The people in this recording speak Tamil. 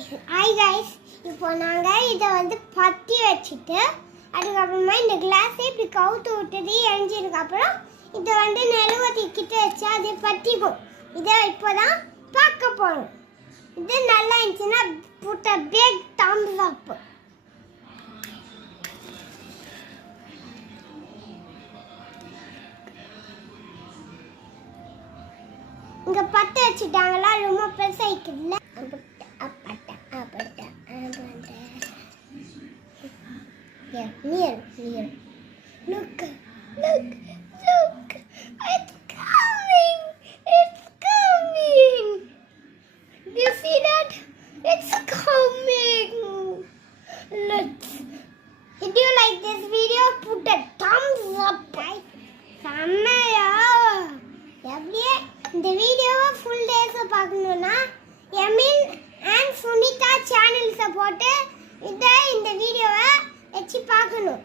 ஹாய் கைஸ், இப்போ நாங்கள் இதை பற்றி வச்சுட்டு அதுக்கப்புறமா இந்த கிளாஸை இப்படி கவுத்து விட்டது எரிஞ்சிருக்கு. அப்புறம் இதை நெழுவத்தி கிட்ட வச்சு அதை பற்றிக்கும். இதை இப்போ தான் பார்க்க போகிறோம். இது நல்லா இருந்துச்சுன்னா put a big thumbs up. இங்கே பற்ற வச்சுட்டாங்களா, ரொம்ப பெருசாகிக்குதுல்ல. Yeah, near. Look, it's coming. Do you see that? It's coming. Did you like this video? Put a thumbs up, guys. செம்மையா எப்படியே இந்த வீடியோவை ஃபுல் டேஸை பார்க்கணுன்னா எமின் அண்ட் சுனிதா சேனல்ஸை போட்டு இந்த வீடியோவை வச்சு பார்க்கணும்.